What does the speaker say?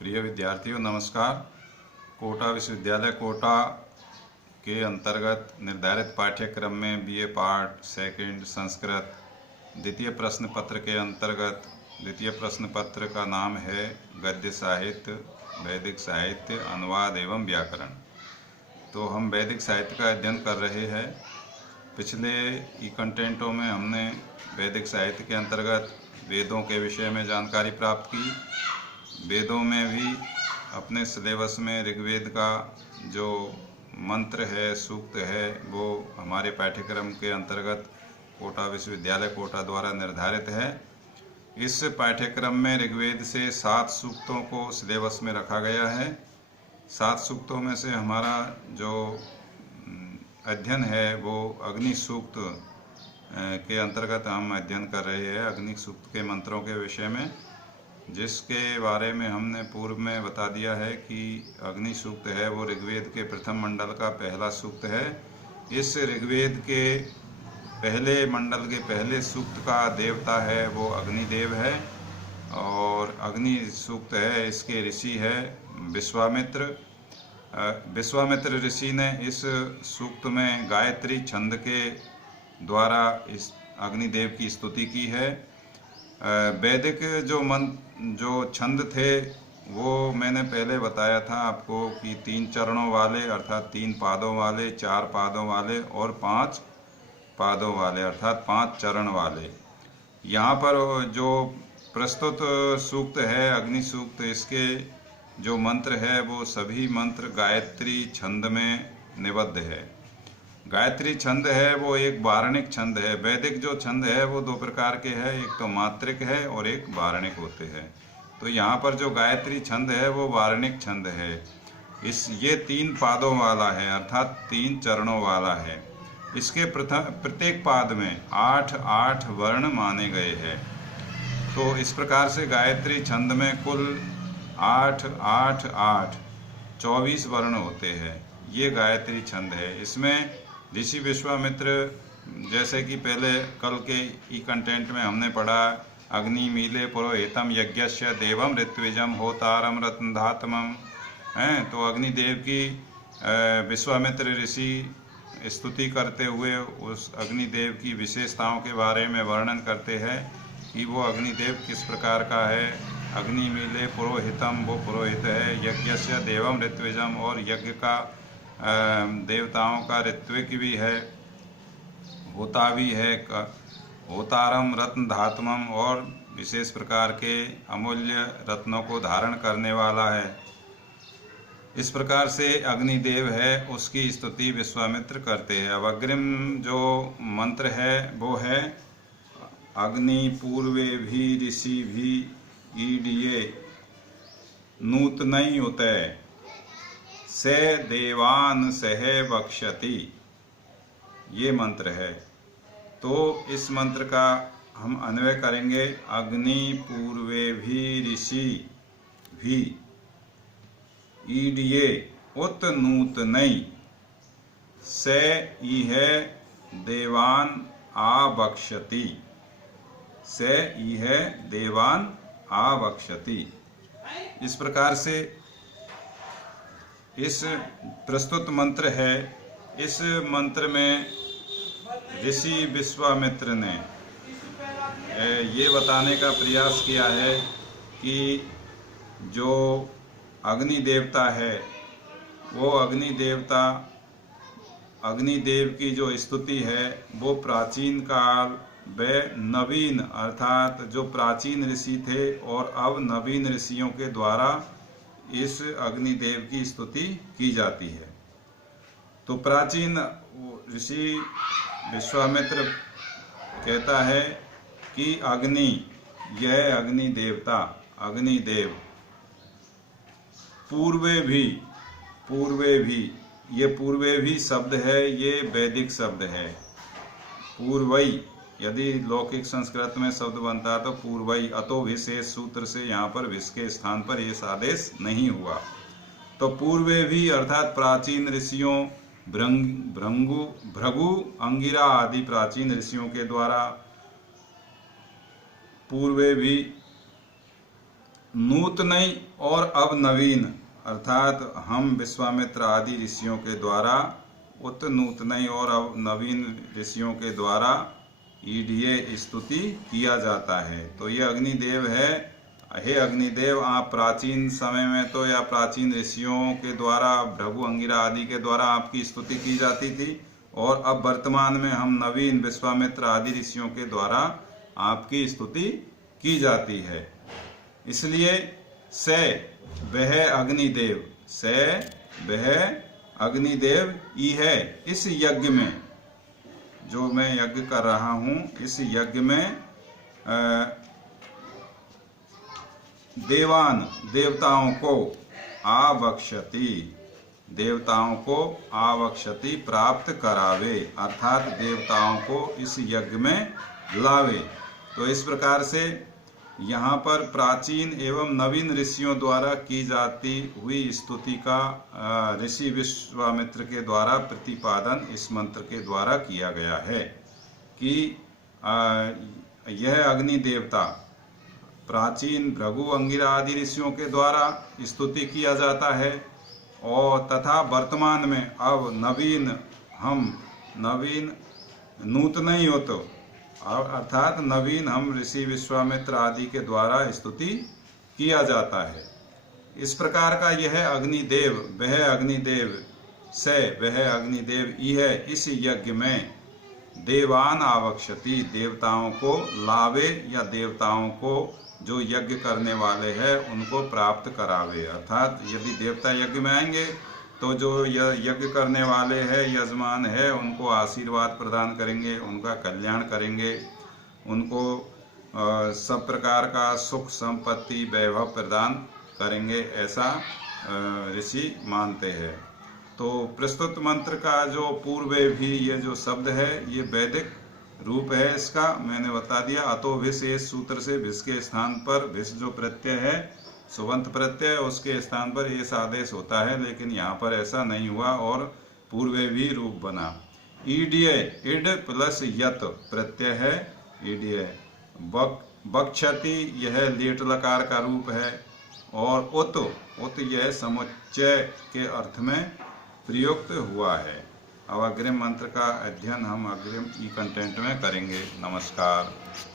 प्रिय विद्यार्थियों नमस्कार। कोटा विश्वविद्यालय कोटा के अंतर्गत निर्धारित पाठ्यक्रम में बीए पार्ट सेकंड संस्कृत द्वितीय प्रश्न पत्र के अंतर्गत द्वितीय प्रश्न पत्र का नाम है गद्य साहित्य, वैदिक साहित्य, अनुवाद एवं व्याकरण। तो हम वैदिक साहित्य का अध्ययन कर रहे हैं। पिछले ई कंटेंटों में हमने वैदिक साहित्य के अंतर्गत वेदों के विषय में जानकारी प्राप्त की। वेदों में भी अपने सिलेबस में ऋग्वेद का जो मंत्र है, सूक्त है, वो हमारे पाठ्यक्रम के अंतर्गत कोटा विश्वविद्यालय कोटा द्वारा निर्धारित है। इस पाठ्यक्रम में ऋग्वेद से 7 सूक्तों को सिलेबस में रखा गया है। 7 सूक्तों में से हमारा जो अध्ययन है वो अग्नि सूक्त के अंतर्गत हम अध्ययन कर रहे हैं। अग्नि सूक्त के मंत्रों के विषय में, जिसके बारे में हमने पूर्व में बता दिया है कि अग्नि सूक्त है वो ऋग्वेद के प्रथम मंडल का पहला सूक्त है। इस ऋग्वेद के पहले मंडल के पहले सूक्त का देवता है वो अग्निदेव है और अग्नि सूक्त है। इसके ऋषि है विश्वामित्र। विश्वामित्र ऋषि ने इस सूक्त में गायत्री छंद के द्वारा इस अग्निदेव की स्तुति की है। वैदिक जो छंद थे वो मैंने पहले बताया था आपको कि 3 चरणों वाले अर्थात 3 पादों वाले, 4 पादों वाले और 5 पादों वाले अर्थात 5 चरण वाले। यहाँ पर जो प्रस्तुत सूक्त है अग्नि सूक्त, इसके जो मंत्र है वो सभी मंत्र गायत्री छंद में निबद्ध है। गायत्री छंद है वो एक वारणिक छंद है। वैदिक जो छंद है वो 2 प्रकार के हैं, एक तो मात्रिक है और एक वारणिक होते हैं। तो यहाँ पर जो गायत्री छंद है वो वारणिक छंद है। ये 3 पादों वाला है अर्थात 3 चरणों वाला है। इसके प्रत्येक पाद में 8-8 वर्ण माने गए हैं। तो इस प्रकार से गायत्री छंद में कुल 8-8-8 24 वर्ण होते हैं। ये गायत्री छंद है। इसमें ऋषि विश्वामित्र, जैसे कि पहले कल के ई कंटेंट में हमने पढ़ा, अग्नि मीले पुरोहितम यज्ञस्य देवम ऋत्विजम होतारम रत्नधातमम हैं। तो अग्निदेव की विश्वामित्र ऋषि स्तुति करते हुए उस अग्निदेव की विशेषताओं के बारे में वर्णन करते हैं कि वो अग्निदेव किस प्रकार का है। अग्नि मीले पुरोहितम, वो पुरोहित है। यज्ञस्य देवम ऋत्विजम, और यज्ञ का देवताओं का ऋत्विक भी है, होता भी है। होतारम रत्न धातुमम, और विशेष प्रकार के अमूल्य रत्नों को धारण करने वाला है। इस प्रकार से अग्निदेव है उसकी स्तुति विश्वामित्र करते हैं। अब अग्रिम जो मंत्र है वो है अग्नि पूर्वे भी ऋषि भी ईडिये नूतनई उतय से देवान सह बक्षति। ये मंत्र है। तो इस मंत्र का हम अन्वय करेंगे। अग्नि पूर्वे भी ऋषि भी ईडिये उत नूतनई से इह देवान आबक्षति। से इह देवान आबक्षति। इस प्रकार से इस प्रस्तुत मंत्र है। इस मंत्र में ऋषि विश्वामित्र ने ये बताने का प्रयास किया है कि जो अग्नि देवता है वो अग्निदेव की जो स्तुति है वो प्राचीन काल व नवीन अर्थात जो प्राचीन ऋषि थे और अब नवीन ऋषियों के द्वारा इस अग्निदेव की स्तुति की जाती है। तो प्राचीन ऋषि विश्वामित्र कहता है कि अग्नि, यह अग्नि देवता अग्निदेव पूर्वे भी, ये पूर्वे भी शब्द है, ये वैदिक शब्द है। पूर्वई, यदि लौकिक संस्कृत में शब्द बनता तो पूर्वई, अतो विशेष सूत्र से यहाँ पर विश के स्थान पर ये आदेश नहीं हुआ। तो पूर्वे भी अर्थात प्राचीन ऋषियों भृगु, अंगिरा आदि प्राचीन ऋषियों के द्वारा पूर्वे भी नूतनई और अब नवीन, अर्थात हम विश्वामित्र आदि ऋषियों के द्वारा, उत नूतनई और अब नवीन ऋषियों के द्वारा ईडीए स्तुति किया जाता है। तो ये अग्निदेव है। हे अग्निदेव, आप प्राचीन समय में तो या प्राचीन ऋषियों के द्वारा, भृगु अंगिरा आदि के द्वारा आपकी स्तुति की जाती थी, और अब वर्तमान में हम नवीन विश्वामित्र आदि ऋषियों के द्वारा आपकी स्तुति की जाती है। इसलिए से वह अग्निदेव, से वह अग्निदेव ई है, इस यज्ञ में, जो मैं यज्ञ कर रहा हूं, इस यज्ञ में देवान, देवताओं को आवक्षति, देवताओं को आवक्षति प्राप्त करावे, अर्थात देवताओं को इस यज्ञ में लावे। तो इस प्रकार से यहाँ पर प्राचीन एवं नवीन ऋषियों द्वारा की जाती हुई स्तुति का ऋषि विश्वामित्र के द्वारा प्रतिपादन इस मंत्र के द्वारा किया गया है कि यह अग्नि देवता प्राचीन भृगु अंगिरा आदि ऋषियों के द्वारा स्तुति किया जाता है, और तथा वर्तमान में अब नवीन, हम नवीन नूतन ही हो, तो अर्थात नवीन हम ऋषि विश्वामित्र आदि के द्वारा स्तुति किया जाता है। इस प्रकार का यह अग्निदेव, वह अग्निदेव से वह अग्निदेव ई है, इस यज्ञ में देवान आवक्षति, देवताओं को लावे या देवताओं को जो यज्ञ करने वाले हैं उनको प्राप्त करावे। अर्थात यदि देवता यज्ञ में आएंगे तो जो यज्ञ करने वाले हैं, यजमान है, उनको आशीर्वाद प्रदान करेंगे, उनका कल्याण करेंगे, उनको सब प्रकार का सुख संपत्ति वैभव प्रदान करेंगे, ऐसा ऋषि मानते हैं। तो प्रस्तुत मंत्र का जो पूर्वे भी ये जो शब्द है, ये वैदिक रूप है इसका, मैंने बता दिया। अतो भिष, इस सूत्र से भिष के स्थान पर, भिष जो प्रत्यय है सुबंत प्रत्यय, उसके स्थान पर ये आदेश होता है, लेकिन यहाँ पर ऐसा नहीं हुआ और पूर्वे भी रूप बना। ईडीए, इड प्लस यत प्रत्यय है, ईडीए। बक्षति, यह लेट लकार का रूप है, और उत, उत यह समुच्चय के अर्थ में प्रयुक्त हुआ है। अब अग्रिम मंत्र का अध्ययन हम अग्रिम ई कंटेंट में करेंगे। नमस्कार।